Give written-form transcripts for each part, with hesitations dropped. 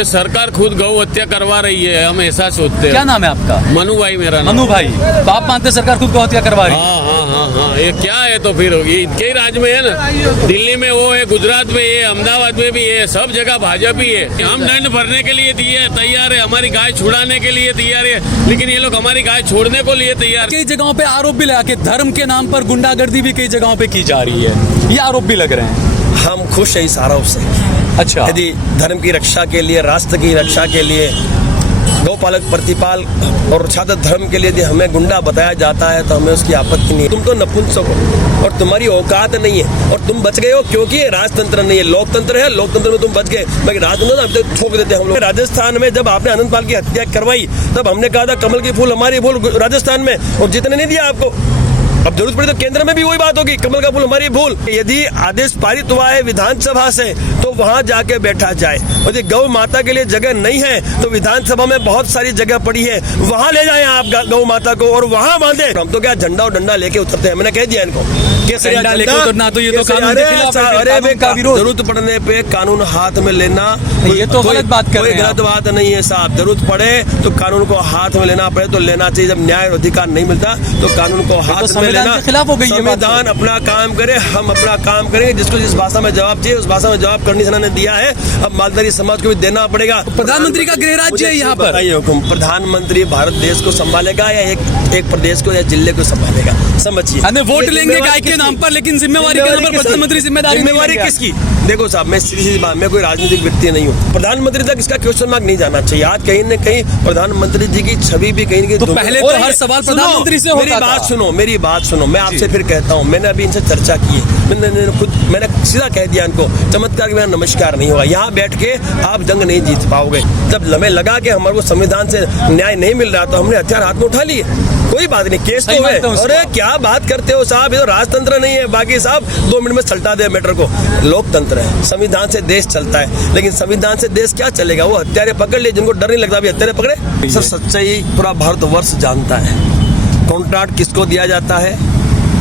ये सरकार खुद गौ हत्या करवा रही है, हम ऐसा सोचते हैं। क्या नाम है आपका? मनु भाई मेरा नाम। मनु भाई, तो आप मानते हैं सरकार खुद गौ हत्या करवा रही है? हाँ हाँ हाँ हाँ, ये क्या है तो फिर ये इनके ही राज में है ना। दिल्ली में वो है, गुजरात में ये, अहमदाबाद में भी है, सब जगह भाजपा ही है। हम दंड भरने के लिए तैयार है, हमारी गाय छुड़ाने के लिए तैयार है, लेकिन ये लोग हमारी गाय छोड़ने को लिए तैयार। कई जगहों पे आरोप भी लगा कि धर्म के नाम पर गुंडागर्दी भी कई जगहों पे की जा रही है, ये आरोप भी लग रहे हैं। हम खुश हैं इस आरोप से। अच्छा, यदि धर्म की रक्षा के लिए, राष्ट्र की रक्षा के लिए, गौपालक प्रतिपाल और छात्र धर्म के लिए यदि हमें गुंडा बताया जाता है तो हमें उसकी आपत्ति नहीं है। तुम तो नपुंसक हो और तुम्हारी औकात नहीं है और तुम बच गए हो क्योंकि ये राजतंत्र नहीं है, लोकतंत्र है। लोकतंत्र में तुम बच गए, बाकी राजतंत्र अब तक ठोक देते हैं हम लोग। राजस्थान में जब आपने आनंदपाल की हत्या करवाई तब हमने कहा था कमल की फूल हमारी फूल राजस्थान में, और जितने नहीं दिया आपको। अब जरूरत पड़ी तो केंद्र में भी वही बात होगी, कमल का फूल हमारी भूल। यदि आदेश पारित हुआ है विधानसभा से तो वहां जाके बैठा जाए, और यदि गौ माता के लिए जगह नहीं है तो विधानसभा में बहुत सारी जगह पड़ी है, वहां ले जाएं आप गौ माता को और वहां बांधे। हम तो क्या झंडा और डंडा लेके उतरते हैं, मैंने कह दिया इनको। झंडा लेके उतरना तो ये तो कानून के खिलाफ है, कानून का विरोध। जरूरत पड़ने पे कानून हाथ में लेना, ये तो गलत बात कर रहे हैं। कोई गलत बात नहीं है साहब। जरूरत पड़े तो कानून को हाथ में लेना पड़े तो लेना चाहिए। जब न्याय अधिकार नहीं मिलता तो कानून को हाथ में लेना। खिलाफ हो गई संविधान अपना काम करे, हम अपना काम करेंगे। जिसको जिस भाषा में जवाब चाहिए उस भाषा में जवाब करनी सेना ने दिया है, अब मालधारी समाज को भी देना पड़ेगा। प्रधानमंत्री का गृह राज्य है यहाँ पर। हुकुम, प्रधानमंत्री भारत देश को संभालेगा या एक प्रदेश को या जिले को संभालेगा, समझिए। वोट लेंगे गाय के नाम पर, लेकिन जिम्मेवारी के नाम पर प्रधानमंत्री जिम्मेदारी किसकी? देखो साहब, मैं सीधी बात, मैं कोई राजनीतिक व्यक्ति नहीं हूँ। प्रधानमंत्री तक इसका क्वेश्चन मार्क नहीं जाना चाहिए। आज कहीं न कहीं प्रधानमंत्री जी की छवि भी कहीं न कहीं तो पहले तो हर सवाल प्रधानमंत्री से होता था। मेरी बात सुनो, मैं आपसे फिर कहता हूँ, मैंने अभी इनसे चर्चा की है, मैंने सीधा कह दिया इनको, चमत्कार के मेरा नमस्कार नहीं होगा। यहाँ बैठ के आप जंग नहीं जीत पाओगे। जब हमें लगा कि हमारे को संविधान से न्याय नहीं मिल रहा तो हमने हथियार हाथ में उठा लिए। कोई बात नहीं, केस तो है। अरे क्या बात करते हो साहब, ये तो राजतंत्र नहीं है। बाकी साहब 2 मिनट में सल्टा दे मैटर को। लोकतंत्र है, संविधान से देश चलता है, लेकिन संविधान से देश क्या चलेगा? वो हत्यारे पकड़ लिए, जिनको डर नहीं लगता अभी हत्यारे पकड़े। सर सच्चाई पूरा भारतवर्ष जानता है। कॉन्ट्रैक्ट किसको दिया जाता है,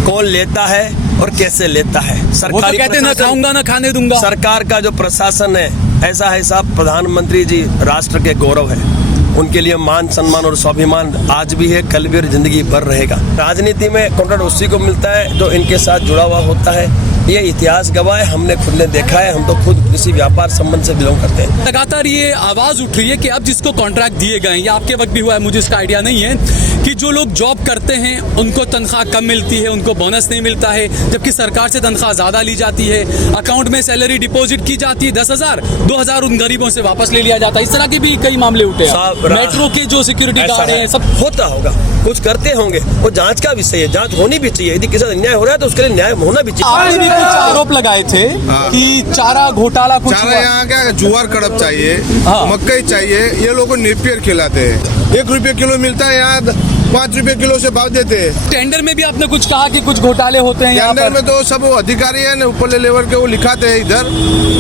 कौन लेता है और कैसे लेता है। सरकारी कहते ना खाऊंगा ना खाने दूंगा। सरकार का जो प्रशासन है ऐसा है साहब, प्रधानमंत्री जी राष्ट्र के गौरव है। उनके लिए मान सम्मान और स्वाभिमान आज भी है, कल भी और जिंदगी भर रहेगा। राजनीति में कॉन्ट्रैक्ट उसी को मिलता है जो इनके साथ जुड़ा हुआ होता है। ये इतिहास गवाह है, हमने खुद ने देखा है। हम तो खुद किसी व्यापार संबंध से बिलोंग करते हैं। लगातार ये आवाज उठ रही है कि अब जिसको कॉन्ट्रैक्ट दिए गए, या आपके वक्त भी हुआ है, मुझे इसका आइडिया नहीं है, कि जो लोग जॉब करते हैं उनको तनख्वाह कम मिलती है, उनको बोनस नहीं मिलता है, जबकि सरकार से तनख्वाह ज्यादा ली जाती है। अकाउंट में सैलरी डिपॉजिट की जाती है, 10,000 2,000 उन गरीबों से वापस ले लिया जाता है। इस तरह के भी कई मामले उठे हैं। मेट्रो के जो सिक्योरिटी गार्ड हैं, सब होता होगा, कुछ करते होंगे, वो जांच का विषय है, जांच होनी भी चाहिए। यदि किसी का अन्याय हो रहा है तो उसके लिए न्याय होना भी चाहिए। आपने भी कुछ आरोप लगाए थे कि चारा घोटाला कुछ चारा यहाँ क्या जुआर कड़प चाहिए, मकई चाहिए, ये लोगों को नेपियर खिलाते हैं। 1 रुपये किलो मिलता है, यहाँ 5 रुपये किलो से भाव देते हैं। टेंडर में भी आपने कुछ कहा कि कुछ घोटाले होते हैं। टेंडर में तो सब अधिकारी है ना ऊपर लेवल के, वो लिखाते हैं इधर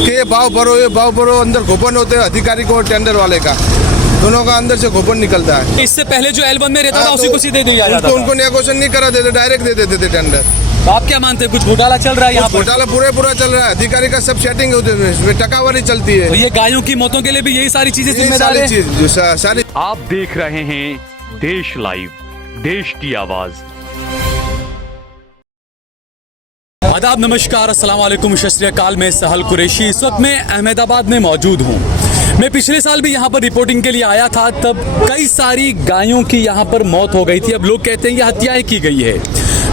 कि ये भाव भरो, ये भाव भरो। अंदर गोपन होते हैं अधिकारी को और टेंडर वाले का, दोनों का अंदर से गोपन निकलता है। इससे पहले जो L1 में रहता था उसी को सीधे दिया जाता था। उनको नेगोशिएशन नहीं करा देते, डायरेक्ट दे देते थे टेंडर। तो आप क्या मानते हैं, कुछ घोटाला चल रहा है यहाँ पर? घोटाला पूरा चल रहा है, अधिकारी का सब सेटिंग होते हैं, टकावारी चलती है। तो ये गायों की मौतों के लिए भी यही सारी चीजें जिम्मेदार है। सारी आप देख रहे हैं देश लाइव, देश की आवाज। आदाब, नमस्कार, अस्सलाम वालेकुम, सत श्री अकाल। मैं सहल कुरैशी इस वक्त मैं अहमदाबाद में मौजूद हूँ। मैं पिछले साल भी यहाँ पर रिपोर्टिंग के लिए आया था, तब कई सारी गायों की यहाँ पर मौत हो गई थी। अब लोग कहते हैं कि हत्याएं की गई है,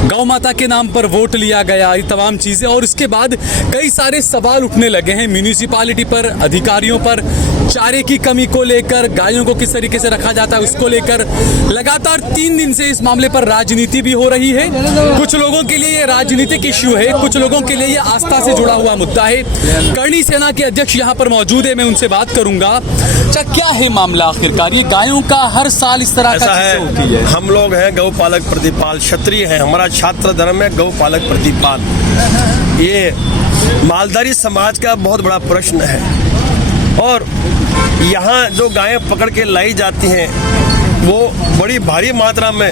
गौ माता के नाम पर वोट लिया गया, ये तमाम चीजें। और इसके बाद कई सारे सवाल उठने लगे हैं म्यूनिसिपालिटी पर, अधिकारियों पर, चारे की कमी को लेकर, गायों को किस तरीके से रखा जाता है उसको लेकर। लगातार 3 दिन से इस मामले पर राजनीति भी हो रही है। कुछ लोगों के लिए ये राजनीतिक इश्यू है, कुछ लोगों के लिए ये आस्था से जुड़ा हुआ मुद्दा है। करणी सेना के अध्यक्ष यहाँ पर मौजूद है, मैं उनसे बात करूंगा। अच्छा, क्या है मामला आखिरकार? ये गायों का हर साल इस तरह का चीजें होती है। हम लोग हैं गौपालक प्रतिपाल, क्षत्रिय हैं, हमारा छात्र धर्म है गौपालक प्रतिपाल। ये मालधारी समाज का बहुत बड़ा प्रश्न है, और यहाँ जो गायें पकड़ के लाई जाती हैं वो बड़ी भारी मात्रा में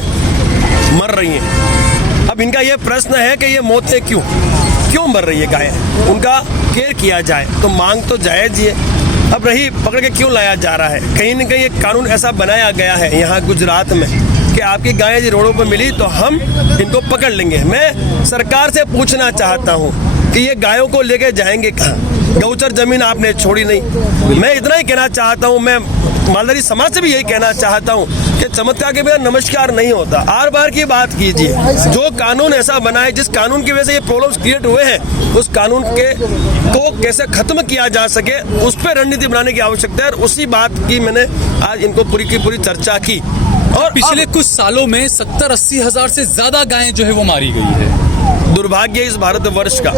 मर रही हैं। अब इनका ये प्रश्न है कि ये मौतें क्यों मर रही है गायें, उनका केयर किया जाए। तो मांग तो जायज़ ही है। अब रही पकड़ के क्यों लाया जा रहा है, कहीं न कहीं एक कानून ऐसा बनाया गया है यहाँ गुजरात में कि आपकी गायें यदि रोडों पर मिली तो हम इनको पकड़ लेंगे। मैं सरकार से पूछना चाहता हूँ कि ये गायों को लेके जाएंगे कहाँ? गौचर जमीन आपने छोड़ी नहीं। मैं इतना ही कहना चाहता हूँ, मैं मालधारी समाज से भी यही कहना चाहता हूँ कि चमत्कार के बिना नमस्कार नहीं होता। आर बार की बात कीजिए, जो कानून ऐसा बनाए, जिस कानून की वजह से ये प्रॉब्लम्स क्रिएट हुए हैं, उस कानून को कैसे खत्म किया जा सके, उस पर रणनीति बनाने की आवश्यकता है। और उसी बात की मैंने आज इनको पूरी की पूरी चर्चा की। और पिछले कुछ सालों में 70-80 हजार से ज्यादा गायें जो है वो मारी गई है। दुर्भाग्य इस भारतवर्ष का,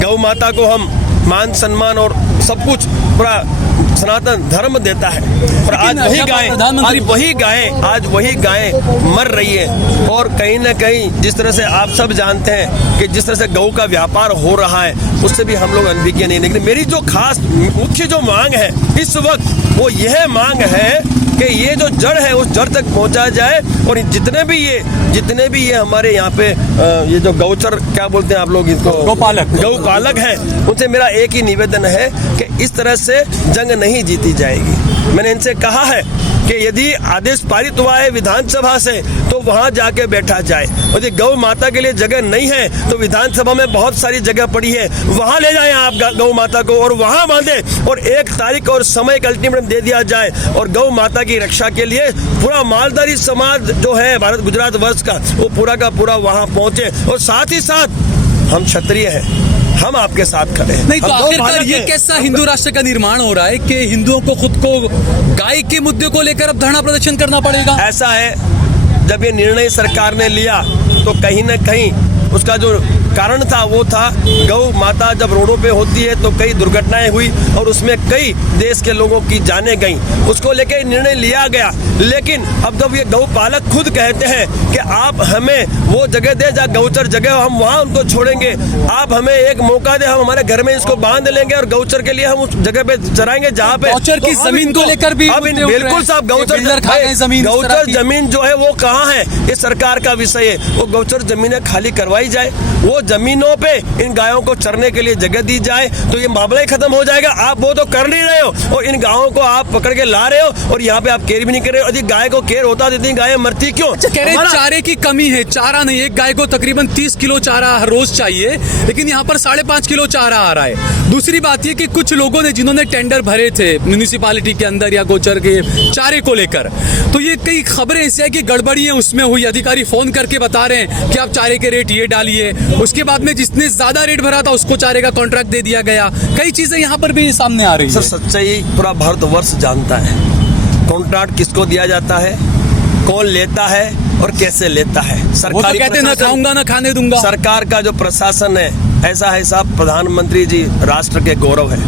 गौ माता को हम मान सम्मान और सब कुछ पूरा सनातन धर्म देता है, और आज वही गायें मर रही है। और कहीं न कहीं जिस तरह से आप सब जानते हैं कि जिस तरह से गौ का व्यापार हो रहा है, उससे भी हम लोग अनभिज्ञ नहीं। लेकिन मेरी जो खास मुख्य जो मांग है इस वक्त, वो यह मांग है कि ये जो जड़ है उस जड़ तक पहुंचा जाए। और जितने भी ये हमारे यहाँ पे ये जो गौचर क्या बोलते हैं आप लोग इसको, गौपालक हैं, उनसे मेरा एक ही निवेदन है कि इस तरह से जंग नहीं जीती जाएगी। मैंने इनसे कहा है कि यदि आदेश पारित हुआ है विधानसभा से तो वहां जाके बैठा जाए। यदि गौ माता के लिए जगह नहीं है तो विधानसभा में बहुत सारी जगह पड़ी है, वहां ले जाएं आप गौ माता को और वहां बांधें, और एक तारीख और समय का अल्टीमेटम दे दिया जाए। और गौ माता की रक्षा के लिए पूरा मालधारी समाज जो है भारत गुजरात वर्ष का, वो पूरा का पूरा वहां पहुंचे। और साथ ही साथ हम क्षत्रिय हैं, हम आपके साथ खड़े हैं। नहीं तो आखिरकार ये कैसा हिंदू राष्ट्र का निर्माण हो रहा है कि हिंदुओं को खुद को गाय के मुद्दे को लेकर अब धरना प्रदर्शन करना पड़ेगा? ऐसा है, जब ये निर्णय सरकार ने लिया तो कहीं न कहीं उसका जो कारण था वो था गौ माता जब रोडों पे होती है तो कई दुर्घटनाएं हुई और उसमें कई देश के लोगों की जानें गईं, उसको लेकर निर्णय लिया गया। लेकिन अब जब ये गौ पालक खुद कहते हैं कि आप हमें वो जगह दे जहाँ गौचर जगह हो, हम वहाँ उनको छोड़ेंगे, आप हमें एक मौका दे, हम हमारे घर में इसको बांध लेंगे और गौचर के लिए हम उस जगह पे चराएंगे जहाँ पे गौचर की जमीन को लेकर भी बिल्कुल साहब गौचर जमीन जो है वो कहाँ है, ये सरकार का विषय है। वो गौचर जमीनें खाली करवाई जाए, वो जमीनों पे इन गायों को चरने के लिए जगह दी जाए, तो ये मामला ही खत्म हो जाएगा। आप वो तो कर नहीं रहे हो और इन गायों को आप पकड़ के ला रहे हो और यहाँ पे आप केयर भी नहीं कर रहे हो। यदि गाय को केयर होता तो इतनी गायें मरती क्यों? कह रहे चारे की कमी है, चारा नहीं। एक गाय को तकरीबन 30 किलो चारा हर रोज चाहिए, लेकिन यहाँ पर 5.5 किलो चारा आ रहा है। दूसरी बात ये कि कुछ लोगों ने जिन्होंने टेंडर भरे थे म्यूनिसिपालिटी के अंदर या गोचर के चारे को लेकर, तो ये कई खबरें ऐसी है कि गड़बड़ियां उसमें हुई। अधिकारी फोन करके बता रहे हैं कि आप चारे के रेट ये डालिए, उसके बाद में जिसने ज्यादा रेट भरा था उसको चारे का कॉन्ट्रैक्ट दे दिया गया। कई चीजें यहाँ पर भी सामने आ रही है। सर सच्चाई पूरा भारतवर्ष जानता है, कॉन्ट्रैक्ट किसको दिया जाता है, कौन लेता है और कैसे लेता है। सरकारी कहते ना खाऊंगा ना खाने दूंगा। सरकार का जो प्रशासन है ऐसा है साहब, प्रधानमंत्री जी राष्ट्र के गौरव है,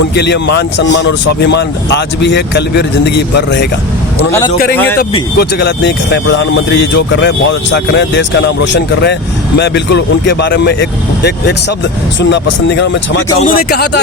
उनके लिए मान सम्मान और स्वाभिमान आज भी है, कल भी और जिंदगी भर रहेगा। उन्होंने जो करेंगे तब भी कुछ गलत नहीं कर रहे हैं। प्रधानमंत्री जी जो कर रहे हैं बहुत अच्छा कर रहे हैं, देश का नाम रोशन कर रहे हैं। मैं बिल्कुल उनके बारे में एक शब्द सुनना पसंद नहीं करूँ, मैं क्षमा चाहूंगा। उन्होंने कहा था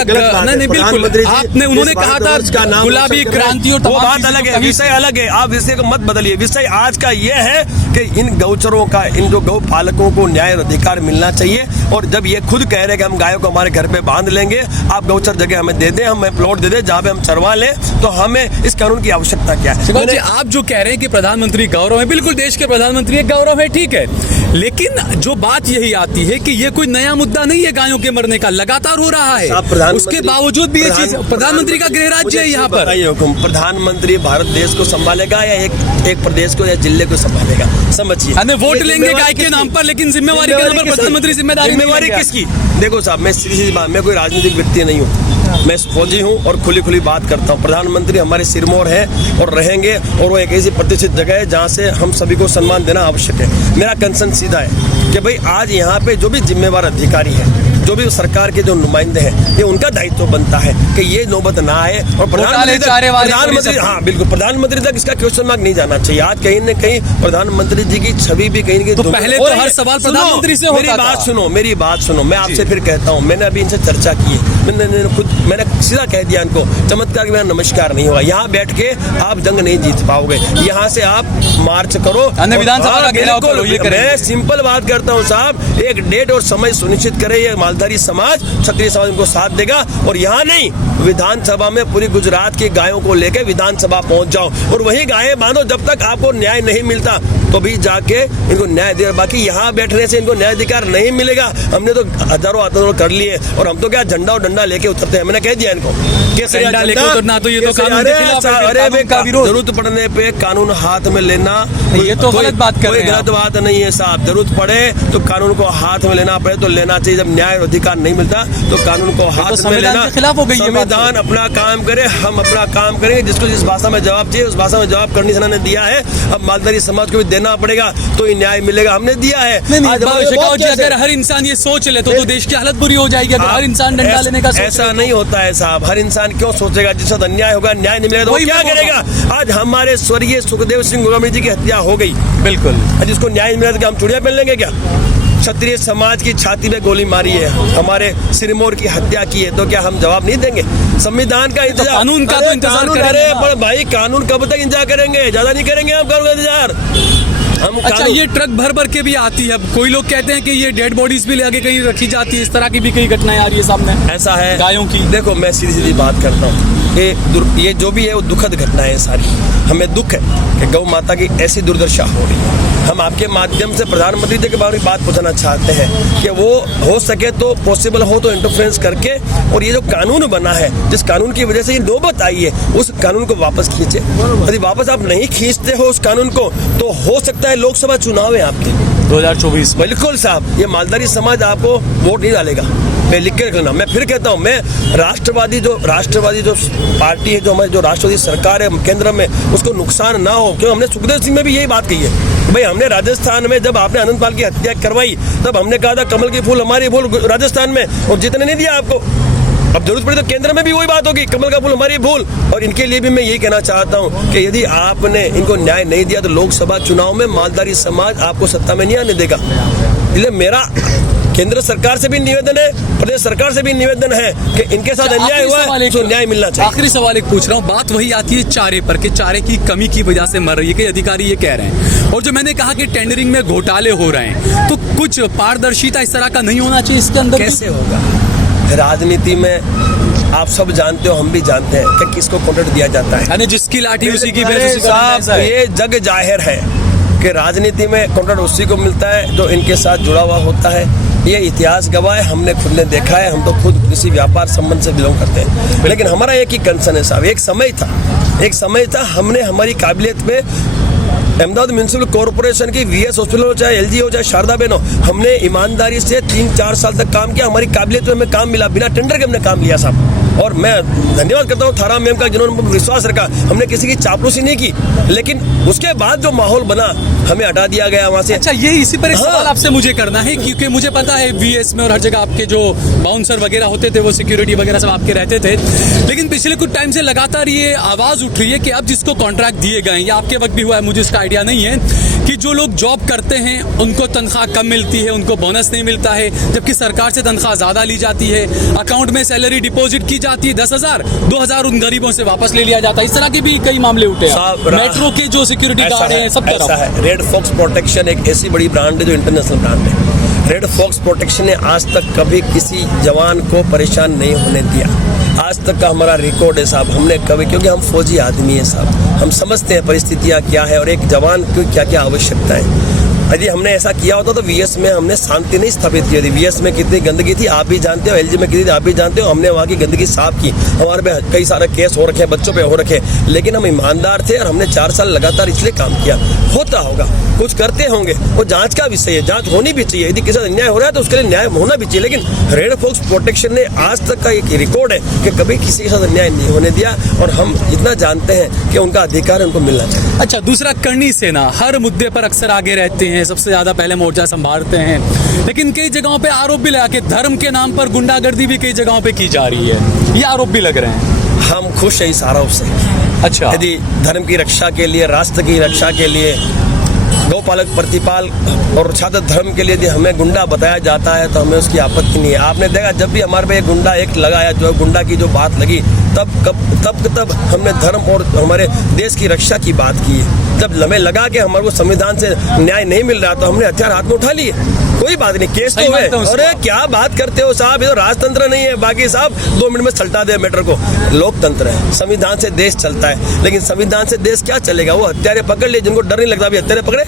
उन्होंने कहा था गुलाबी क्रांति और वो बात अलग है, विषय अलग है, आप विषय को मत बदलिए। विषय आज का ये है कि इन गौचरों का, इन जो गौ पालकों को न्याय और अधिकार मिलना चाहिए। और जब ये खुद कह रहे हैं कि हम गायों को हमारे घर पे बांध लेंगे, आप गौचर जगह हमें दे दें, हमें प्लॉट दे दें जहाँ पे हम चरवा लें, तो हमें इस कानून की आवश्यकता क्या है? जी, आप जो कह रहे हैं कि प्रधानमंत्री गौरव है, बिल्कुल देश के प्रधानमंत्री एक गौरव है, ठीक है, लेकिन जो बात यही आती है कि ये कोई नया मुद्दा नहीं है गायों के मरने का, लगातार हो रहा है। उसके बावजूद भी ये चीज प्रधानमंत्री का गृह राज्य है यहाँ पर। प्रधानमंत्री भारत देश को संभालेगा या एक प्रदेश को या जिले को संभालेगा? समझिए, वोट लेंगे गाय के नाम पर, लेकिन जिम्मेवारी के नाम पर प्रधानमंत्री जिम्मेवारी किसकी? देखो साहब, मैं सीधी बात, मैं कोई राजनीतिक व्यक्ति नहीं हूँ, मैं फौजी हूँ और खुली बात करता हूँ। प्रधानमंत्री हमारे सिरमौर है और रहेंगे, और वो एक ऐसी प्रतिष्ठित जगह है जहाँ से हम सभी को सम्मान देना आवश्यक है। मेरा कंसर्न सीधा है कि भाई आज यहाँ पे जो भी जिम्मेवार अधिकारी है, जो भी सरकार के जो नुमाइंदे हैं, ये उनका दायित्व बनता है कि ये नौबत ना आए और प्रधानमंत्री, हाँ बिल्कुल, प्रधानमंत्री तक इसका क्वेश्चन मार्क नहीं जाना चाहिए। आज कहीं न कहीं प्रधानमंत्री जी की छवि भी कहीं न कहीं, तो पहले तो हर सवाल प्रधानमंत्री से होता था। मेरी बात सुनो, मैं आपसे फिर कहता हूँ, मैंने अभी इनसे चर्चा की है, मैंने सीधा कह दिया इनको, चमत्कार के बिना नमस्कार नहीं होगा। यहाँ बैठ के आप जंग नहीं जीत पाओगे, यहाँ से आप मार्च करो, विधानसभा का घेराव करो। मैं सिंपल बात करता हूँ साहब, एक डेट और समय सुनिश्चित करे ये मालधारी समाज, क्षत्रिय समाज उनको साथ देगा। और यहाँ नहीं, विधानसभा में पूरी गुजरात की गायों को लेकर विधानसभा पहुंच जाओ और वही गायें बांधो। जब तक आपको न्याय नहीं मिलता तो भी जाके इनको न्याय दे। बाकी यहाँ बैठने से इनको न्याय अधिकार नहीं मिलेगा। हमने तो हजारों आंदोलन कर लिए और हम तो क्या झंडा और डंडा लेके उतरते हैं। मैंने कह दिया इनको डंडा लेके उतरना तो ये तो कानून के खिलाफ है, कानून का विरोध। जरूरत पड़ने पे कानून हाथ में लेना, ये तो गलत बात कर रहे हैं। कोई गलत बात नहीं है साहब। जरूरत पड़े तो कानून को हाथ में लेना पड़े तो लेना चाहिए। जब न्याय अधिकार नहीं मिलता तो कानून को हाथ में लेना। खिलाफ हो गई है बात। संविधान अपना काम करे, हम अपना काम करेंगे। जिसको जिस भाषा में जवाब चाहिए उस भाषा में जवाब करनी सेना ने दिया है। अब मालधारी समाज को भी देना पड़ेगा तो ही न्याय मिलेगा। हमने दिया है। अगर हर इंसान ये सोच ले तो देश की हालत बुरी हो जाएगी। अगर हर इंसान डंडा लेने का ऐसा नहीं होता है साहब। हर इंसान क्यों सोचेगा? जिस वक्त अन्याय होगा, न्याय नहीं मिलेगा तो वो क्या करेगा? आज हमारे स्वर्गीय सुखदेव सिंह गोस्वामी जी की हत्या हो गई, बिल्कुल। जिसको न्याय नहीं मिलेगा तो हम चूड़ियां पहन लेंगे क्या? क्षत्रिय समाज की छाती में गोली मारी है, हमारे सिरमौर की हत्या की है, तो क्या हम जवाब नहीं देंगे? संविधान का इंतजार, कानून का तो इंतजार करेंगे। अरे भाई, कानून कब तक इंतजार करेंगे? ज्यादा नहीं करेंगे हम कानून का इंतजार। अच्छा, ये ट्रक भर भर के भी आती है। कोई लोग कहते हैं कि ये डेड बॉडीज भी लेके कहीं रखी जाती है। इस तरह की भी कई घटनाएं आ रही है सामने। ऐसा है गायों की। देखो, मैं सीधी सीधी बात करता हूँ, ये जो भी है वो दुखद घटना है सारी। हमें दुख है कि गौ माता की ऐसी दुर्दशा हो रही है। हम आपके माध्यम से प्रधानमंत्री जी के बारे में बात पूछना चाहते हैं कि वो हो सके तो पॉसिबल हो तो इंटरफेरेंस करके, और ये जो कानून बना है, जिस कानून की वजह से ये नौबत आई है, उस कानून को वापस खींचे। यदि वापस आप नहीं खींचते हो उस कानून को तो हो सकता है लोकसभा चुनाव है आपके 2024। बिल्कुल साहब, ये मालधारी समाज आपको वोट नहीं डालेगा। मैं लिख के रखना। मैं फिर कहता हूँ, मैं राष्ट्रवादी जो पार्टी है, जो हमारी जो राष्ट्रवादी सरकार है केंद्र में, उसको नुकसान ना हो। क्योंकि हमने सुखदेव सिंह में भी यही बात कही है। भाई, हमने राजस्थान में जब आपने आनंद पाल की हत्या करवाई तब हमने कहा था कमल की फूल हमारी फूल राजस्थान में, और जितने नहीं दिया आपको। अब जरूरत पड़ी तो केंद्र में भी वही बात होगी, कमल का फूल हमारी फूल। और इनके लिए भी मैं यही कहना चाहता हूँ कि यदि आपने इनको न्याय नहीं दिया तो लोकसभा चुनाव में मालधारी समाज आपको सत्ता में नहीं आने देगा। इसलिए मेरा केंद्र सरकार से भी निवेदन है, प्रदेश सरकार से भी निवेदन है कि इनके साथ अन्याय हुआ है तो न्याय मिलना चाहिए। आखिरी सवाल एक पूछ रहा हूँ। बात वही आती है चारे पर, कि चारे की कमी की वजह से मर रही है, कि अधिकारी ये कह रहे हैं। और जो मैंने कहा कि टेंडरिंग में घोटाले हो रहे हैं, तो कुछ पारदर्शिता इस तरह का नहीं होना चाहिए इसके अंदर? कैसे होगा? राजनीति में आप सब जानते हो, हम भी जानते हैं कि किसको कॉन्ट्रैक्ट दिया जाता है। यानी जिसकी लाठी उसी की साहब, ये जग जाहिर है कि राजनीति में कॉन्ट्रैक्ट उसी को मिलता है जो इनके साथ जुड़ा हुआ होता है। ये इतिहास गवाह है, हमने खुद ने देखा है। हम तो खुद किसी व्यापार संबंध से बिलोंग करते हैं, लेकिन हमारा एक ही कंसर्न है साहब। एक समय था हमने हमारी काबिलियत में अहमदाबाद म्यूनिसिपल कॉर्पोरेशन की वीएस हॉस्पिटल हो, चाहे एलजी हो, चाहे शारदा बहन हो, हमने ईमानदारी से 3-4 साल तक काम किया। हमारी काबिलियत में हमें काम मिला, बिना टेंडर के हमने काम लिया साहब। और मैं धन्यवाद करता हूँ थारा मैम का, जिन्होंने विश्वास रखा। हमने किसी की चापलूसी नहीं की, लेकिन उसके बाद जो माहौल बना हमें हटा दिया गया वहाँ से। अच्छा, ये इसी पर एक सवाल आपसे मुझे करना है, क्योंकि मुझे पता है वीएस में और हर जगह आपके जो बाउंसर वगैरह होते थे, वो सिक्योरिटी वगैरह सब आपके रहते थे। लेकिन पिछले कुछ टाइम से लगातार ये आवाज उठ रही है कि अब जिसको कॉन्ट्रैक्ट दिए गए, या आपके वक्त भी हुआ है, मुझे इसका आइडिया नहीं है, कि जो लोग जॉब करते हैं उनको तनख्वाह कम मिलती है, उनको बोनस नहीं मिलता है, जबकि सरकार से तनख्वाह ज्यादा ली जाती है। अकाउंट में सैलरी डिपॉजिट की जाती है 10,000, 2,000 उन गरीबों से वापस ले लिया जाता है। इस तरह के भी कई मामले उठे हैं। मेट्रो के जो सिक्योरिटी गार्ड हैं, सब तरह। ऐसा है, रेड फॉक्स प्रोटेक्शन एक ऐसी बड़ी ब्रांड है जो इंटरनेशनल ब्रांड है। रेड फॉक्स प्रोटेक्शन ने आज तक कभी किसी जवान को परेशान नहीं होने दिया। आज तक का हमारा रिकॉर्ड है साहब। हमने कभी, क्योंकि हम फौजी आदमी है साहब, हम समझते हैं परिस्थितियाँ क्या है और एक जवान की क्या क्या आवश्यकता है। यदि हमने ऐसा किया होता तो वीएस में हमने शांति नहीं स्थापित की थी। वीएस में कितनी गंदगी थी आप भी जानते हो, एलजी में कितनी आप भी जानते हो। हमने वहाँ की गंदगी साफ की। हमारे पे कई सारे केस हो रखे, बच्चों पे हो रखे, लेकिन हम ईमानदार थे और हमने 4 साल लगातार इसलिए काम किया। होता होगा, कुछ करते होंगे, वो जांच का विषय है, जांच होनी भी चाहिए। यदि किसी अन्याय हो रहा है तो उसके लिए न्याय होना भी चाहिए। लेकिन रेड फॉक्स प्रोटेक्शन ने आज तक का एक रिकॉर्ड है कि कभी किसी के साथ अन्याय नहीं होने दिया, और हम इतना जानते हैं कि उनका अधिकार उनको मिलना चाहिए। अच्छा, दूसरा, करणी सेना हर मुद्दे पर अक्सर आगे रहते हैं, सबसे ज्यादा पहले मोर्चा संभालते हैं, लेकिन कई जगहों पे आरोप भी लगा कि धर्म के नाम पर गुंडागर्दी भी कई जगहों पे की जा रही है। ये आरोप भी लग रहे हैं। हम खुश हैं इस आरोप से। अच्छा, यदि धर्म की रक्षा के लिए, राष्ट्र की रक्षा के लिए, गौपालक, प्रतिपाल और छात्र धर्म के लिए यदि हमें गुंडा बताया जाता है तो हमें उसकी आपत्ति नहीं है। आपने देखा जब भी हमारे पे गुंडा एक लगाया, जो गुंडा की जो बात लगी, तब हमने धर्म और हमारे देश की रक्षा की बात की है। जब हमें लगा कि हमारे को संविधान से न्याय नहीं मिल रहा तो हमने हथियार हाथ में उठा लिए। कोई बात नहीं, केस तो हुए। अरे क्या बात करते हो साहब, ये तो राजतंत्र नहीं है। बाकी साहब 2 मिनट में सलटा दे मैटर को। लोकतंत्र है, संविधान से देश चलता है, लेकिन संविधान से देश क्या चलेगा? वो हत्यारे पकड़ लिए जिनको डर नहीं लगता, अभी हत्यारे पकड़े।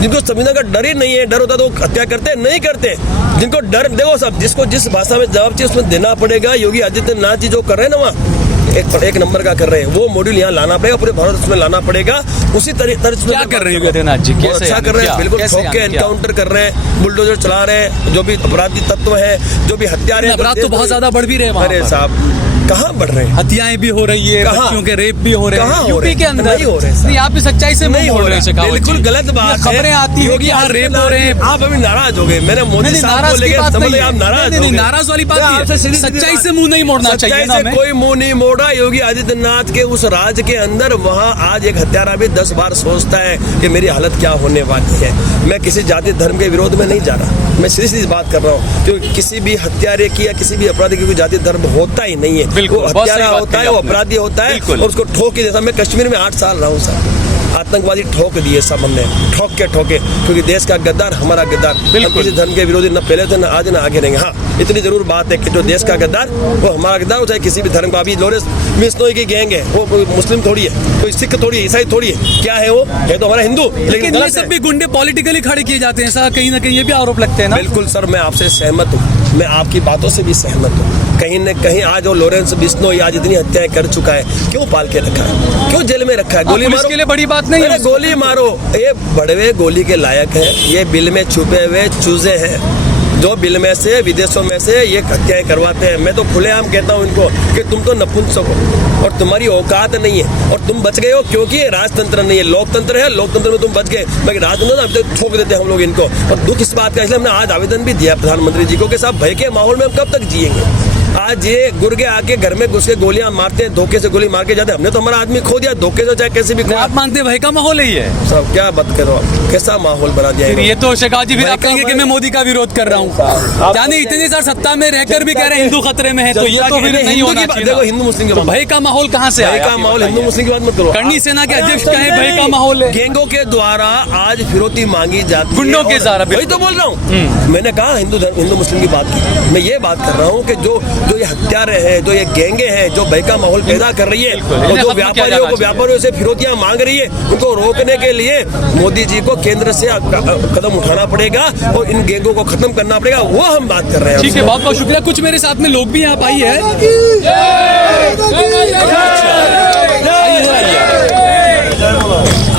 जिनको संविधान का डर ही नहीं है, डर होता तो हत्या करते नहीं करते। जिनको डर, देखो साहब, जिसको जिस भाषा में जवाब चाहिए उसमें देना पड़ेगा। योगी आदित्यनाथ जी जो कर रहे हैं ना वहाँ एक नंबर का कर रहे हैं, वो मॉड्यूल यहाँ लाना पड़ेगा, पूरे भारत में लाना पड़ेगा। उसी तरीके क्या कर रहे हैं आदित्यनाथ जी? कैसे अच्छा कर रहे हैं, बिल्कुल ठोक के एनकाउंटर कर रहे हैं, बुलडोजर चला रहे हैं। जो भी अपराधी तत्व है, जो भी हत्यारे, अपराध तो बहुत ज्यादा बढ़ भी रहे हैं। अरे साहब कहाँ बढ़ रहे हैं? हत्याएं भी हो रही है, बच्चियों के रेप भी हो रहे हैं यूपी के अंदर। नहीं हो रहे हैं। आप सच्चाई से नहीं हो रहे हैं, बिल्कुल गलत बात है। खबरें आती है कि यहाँ रेप हो रहे हैं। आप अभी नाराज हो गए। मैंने मोदी साहब को लेकर आप नाराज हो गए। नाराज वाली बात नहीं है, सच्चाई से मुंह नहीं मोड़ना चाहिए ना। कोई मुंह नहीं मोड़ा। योगी आदित्यनाथ के उस राज के अंदर वहाँ आज एक हत्यारा भी 10 बार सोचता है कि मेरी हालत क्या होने वाली है। मैं किसी जाति धर्म के विरोध में नहीं जा रहा, मैं सीधी बात कर रहा हूँ। क्योंकि किसी भी हत्यारे की या किसी भी अपराधी की कोई जाति धर्म होता ही नहीं है। वो हत्यारा होता है, वो अपराधी होता है और उसको ठोक के। जैसा मैं कश्मीर में 8 साल रहा हूँ सर, आतंकवादी ठोक दिए सब हमने, ठोके। क्योंकि देश का गद्दार हमारा गद्दार। हम किसी धर्म के विरोधी न पहले थे, न आज, न आगे रहेंगे। हाँ, इतनी जरूर बात है कि जो देश का गद्दार वो हमारा गद्दार हो, चाहे किसी भी धर्म का। अभी लॉरेंस बिश्नोई की गैंग है, वो कोई मुस्लिम थोड़ी है, कोई सिख थोड़ी है, ईसाई थोड़ी है। क्या है वो? है तो हमारा हिंदू। लेकिन ये सब भी गुंडे पॉलिटिकली खड़े किए जाते हैं, ऐसा कहीं ना कहीं ये भी आरोप लगते हैं ना। बिल्कुल सर, मैं आपसे सहमत हूँ, मैं आपकी बातों से भी सहमत हूँ। कहीं न कहीं आज वो लॉरेंस बिश्नोई आज इतनी हत्याएं कर चुका है, क्यों पाल के रखा है, क्यों जेल में रखा है? गोली मारो, इसके लिए बड़ी बात नहीं है। गोली मारो, ये बड़े गोली के लायक है। ये बिल में छुपे हुए चूजे हैं जो बिल में से, विदेशों में से ये हत्याएं करवाते हैं। मैं तो खुलेआम कहता हूँ इनको कि तुम तो नपुंसक हो और तुम्हारी औकात नहीं है और तुम बच गए हो क्योंकि ये राजतंत्र नहीं है, लोकतंत्र है। लोकतंत्र में तुम बच गए, बाकी राजतंत्र अभी तक ठोक देते हैं हम लोग इनको। और दुख इस बात का, इसलिए हमने आज आवेदन भी दिया प्रधानमंत्री जी को कि साहब भय के माहौल में हम कब तक जिएंगे? आज ये गुर्गे आके घर में घुस के गोलियां मारते हैं, धोखे से गोली मार के जाते हैं। हमने तो हमारा आदमी खो दिया धोखे से, चाहे कैसे भी। आप मानते हैं भय का माहौल ही है? सब क्या बात करो, कैसा माहौल बना दिया ये तो शेखावत जी, फिर आप कहेंगे कि मैं मोदी का विरोध कर रहा हूँ। यानी इतने साल सत्ता में रहकर भी कह रहे हैं हिंदू खतरे में है, तो ये तो फिर नहीं होना चाहिए। देखो हिंदू मुस्लिम के भय का माहौल कहाँ से आया? भय का माहौल, हिंदू मुस्लिम की बात मत करो। करनी सेना के अध्यक्ष कहे भय का माहौल है। गैंगों के द्वारा आज फिरौती मांगी जाती है, गुंडों के द्वारा। वही तो बोल रहा हूँ। मैंने कहा हिंदू मुस्लिम की बात की, मैं ये बात कर रहा हूँ कि जो ये हत्यारे हैं, जो ये गैंगे हैं, जो भय का माहौल पैदा कर रही है और जो व्यापारियों से फिरौतियां मांग रही है, उनको रोकने के लिए मोदी जी को केंद्र से कदम उठाना पड़ेगा और इन गैंगों को खत्म करना पड़ेगा। वो हम बात कर रहे हैं। ठीक है, बहुत बहुत शुक्रिया। कुछ मेरे साथ में लोग भी यहाँ आई है।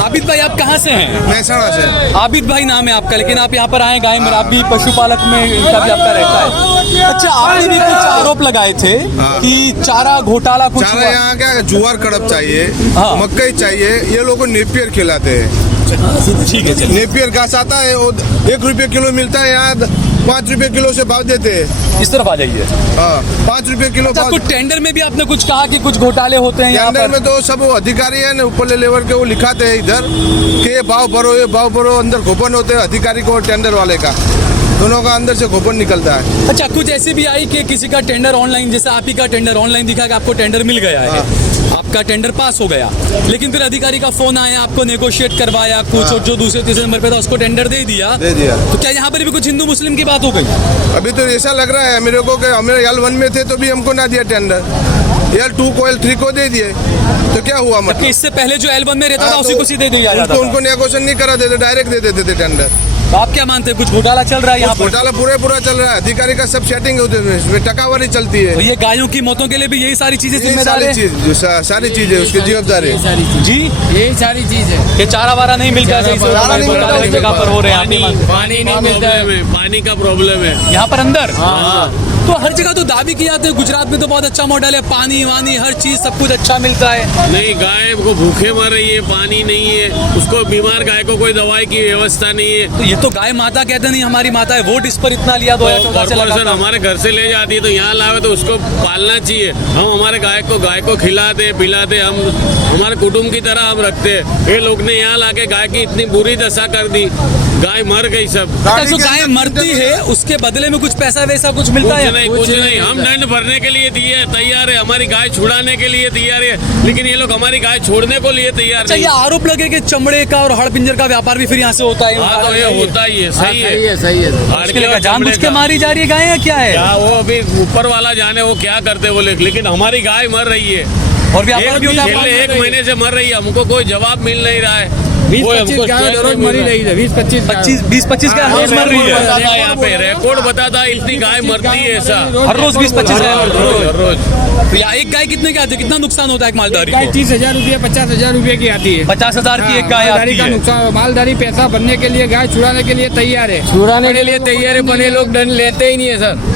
आबिद भाई, आप कहाँ से हैं? महसाणा से। आबिद भाई नाम है आपका, लेकिन आप यहाँ पर आए गाय में, आप भी पशुपालक में का भी आपका रहता है। अच्छा, आपने भी कुछ आरोप लगाए थे कि चारा घोटाला कुछ चारा यहाँ क्या जुआर कड़प चाहिए, हाँ। मकई चाहिए, ये लोगों नेपियर खिलाते हैं। ठीक है, चलिए। नेपियर घास आता है, वो 1 रुपये किलो मिलता है, यहाँ 5 रुपये किलो से भाव देते हैं। इस तरफ आ जाइए। हाँ, 5 रुपये किलो। अच्छा, कुछ टेंडर में भी आपने कुछ कहा कि कुछ घोटाले होते हैं यहाँ टेंडर पर? में तो सब वो अधिकारी है ना ऊपर लेवल के, वो लिखाते हैं इधर कि ये भाव भरो, ये भाव भरो। अंदर गोपन होते हैं अधिकारी को और टेंडर वाले का, दोनों का अंदर से गोपन निकलता है। अच्छा, कुछ ऐसे भी आई कि किसी का टेंडर ऑनलाइन, जैसे आप ही का टेंडर ऑनलाइन दिखा कि आपको टेंडर मिल गया है, आपका टेंडर पास हो गया, लेकिन फिर अधिकारी का फोन आया, आपको नेगोशिएट करवाया कुछ, और जो दूसरे तीसरे नंबर पे था उसको टेंडर दे दिया। तो क्या यहाँ पर भी कुछ हिंदू मुस्लिम की बात हो गई? अभी तो ऐसा लग रहा है मेरे को कि हमें L1 में थे तो भी हमको ना दिया टेंडर, L2 को L3 को दे दिए, तो क्या हुआ? मतलब इससे पहले जो L1 में रहता था उसी को सीधे दिया जाता था। उनको नेगोशिएशन नहीं करा देते, डायरेक्ट दे देते थे टेंडर। तो आप क्या मानते हैं, कुछ घोटाला चल रहा है यहाँ पर? घोटाला पूरा चल रहा है, अधिकारी का सब सेटिंग होते हैं, टकावारी चलती है। तो ये गायों की मौतों के लिए भी यही सारी चीजें जिम्मेदार है? सारी चीजें उसकी जिम्मेदारी है जी, यही सारी चीज है कि चारा वारा नहीं मिलता है जगह पर हो रहे हैं, पानी नहीं मिलता है, पानी का प्रॉब्लम है यहाँ पर अंदर। तो हर जगह तो दावे किए जाते हैं, गुजरात में तो बहुत अच्छा मॉडल है, पानी वानी हर चीज सब कुछ अच्छा मिलता है। नहीं, गाय को भूखे मर रही है, पानी नहीं है, उसको बीमार गाय को कोई दवाई की व्यवस्था नहीं है। तो ये तो गाय माता कहते नहीं हमारी माता है, वोट इस पर इतना लिया 2014 से कॉर्पोरेशन हमारे घर से ले जाती है, तो यहाँ लावे तो उसको पालना चाहिए। हम हमारे गाय को खिलाते पिलाते, हम हमारे कुटुंब की तरह हम रखते हैं। ये लोग ने यहाँ लाके गाय की इतनी बुरी दशा कर दी, गाय मर गई सब। जो गाय मरती है उसके बदले में कुछ पैसा वैसा कुछ मिलता है? कुछ नहीं, हम दंड भरने के लिए दिए तैयार है, हमारी गाय छुड़ाने के लिए तैयार है, लेकिन ये लोग हमारी गाय छोड़ने को लिए तैयार अच्छा, नहीं। ये आरोप लगे कि चमड़े का और हड़पिंजर का व्यापार भी फिर यहाँ से होता है? हाँ तो ये होता ही है, सही है। उसके लिए जानबूझ के मारी जा रही है गाय या क्या है? क्या वो अभी ऊपर वाला जाने वो क्या करते वो लोग, लेकिन हमारी गाय मर रही है और व्यापार भी होता है? पिछले 1 महीने से मर रही है, हमको कोई जवाब मिल नहीं रहा है। 20-25 गाय रोज मरी रही है, 20-25 गाय रोज मर रही है। बताता यहाँ पे रिकॉर्ड बताता इतनी गाय मरती है ऐसा हर रोज 20-25 गाय हर रोज। तो यहाँ एक गाय कितने की आती है? कितना नुकसान होता है एक मालदारी गाय को? 30,000 रुपये 50,000 रुपये की आती है। 50,000 की एक गाय मालदारी आती का है। नुकसान, मालदारी पैसा भरने के लिए गाय छुड़ाने के लिए तैयार है, छुड़ाने के लिए तैयार है, पर ये लोग दंड लेते ही नहीं है सर।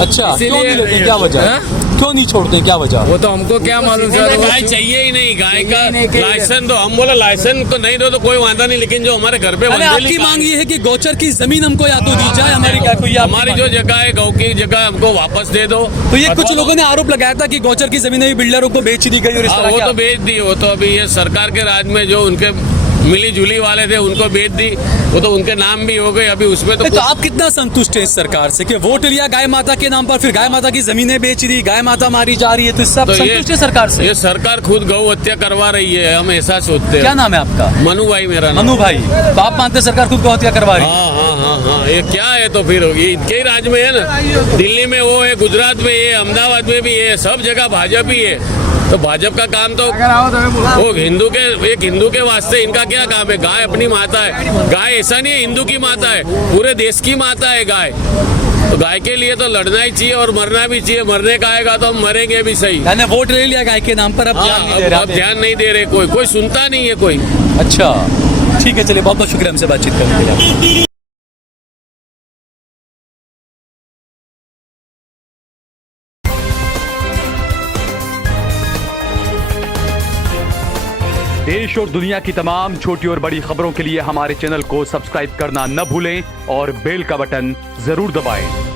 अच्छा, क्यों नहीं लेते? क्या वजह? हाँ? क्यों नहीं छोड़ते? क्या वजह? वो तो हमको क्या मालूम सर। गाय चाहिए ही नहीं, गाय का लाइसेंस दो, हम बोला लाइसेंस तो नहीं दो तो कोई वादा नहीं, लेकिन जो हमारे घर पे अरे बंदेली आपकी गाय- मांग ये है कि गोचर की जमीन हमको या तो दी जाए हमारी गाय को, या हमारी जो जगह है गौ की जगह हमको वापस दे दो। तो ये कुछ अथवा- लोगों ने आरोप लगाया था कि गोचर की जमीनें भी बिल्डरों को बेच दी गई और इस हाँ, तरह वो क्या? तो बेच दी, वो तो अभी ये सरकार के राज में जो उनके मिली जुली वाले थे उनको बेच दी, वो तो उनके नाम भी हो गए, अभी उसमें तो आप कितना संतुष्ट हैं इस सरकार से कि वोट लिया गाय माता के नाम पर, फिर गाय माता की जमीनें बेच दी, गाय माता मारी जा रही है, तो सब संतुष्ट है सरकार से? ये सरकार खुद गौ हत्या करवा रही है, हम ऐसा सोचते क्या हैं। नाम है आपका? मनु भाई मेरा नाम। मनु भाई। तो आप मानते हैं सरकार खुद को हत्या करवा रही है? हाँ हाँ हाँ हाँ, ये क्या है तो फिर ये इनके ही राज में है ना, दिल्ली में वो है, गुजरात में ये, अहमदाबाद में भी है, सब जगह भाजपा ही है। तो भाजपा का काम तो वो हिंदू के, एक हिंदू के वास्ते इनका क्या काम है? गाय अपनी माता है, गाय ऐसा नहीं है हिंदू की माता है, पूरे देश की माता है गाय। तो गाय के लिए तो लड़ना ही चाहिए और मरना भी चाहिए, मरने का आएगा तो हम मरेंगे भी सही। यानी वोट ले लिया गाय के नाम पर, अब हाँ, ध्यान नहीं दे रहा अब ध्यान नहीं दे रहे, कोई सुनता नहीं है कोई। अच्छा ठीक है, चलिए बहुत बहुत शुक्रिया हमसे बातचीत करने के लिए। देश और दुनिया की तमाम छोटी और बड़ी खबरों के लिए हमारे चैनल को सब्सक्राइब करना न भूलें और बेल का बटन जरूर दबाएं।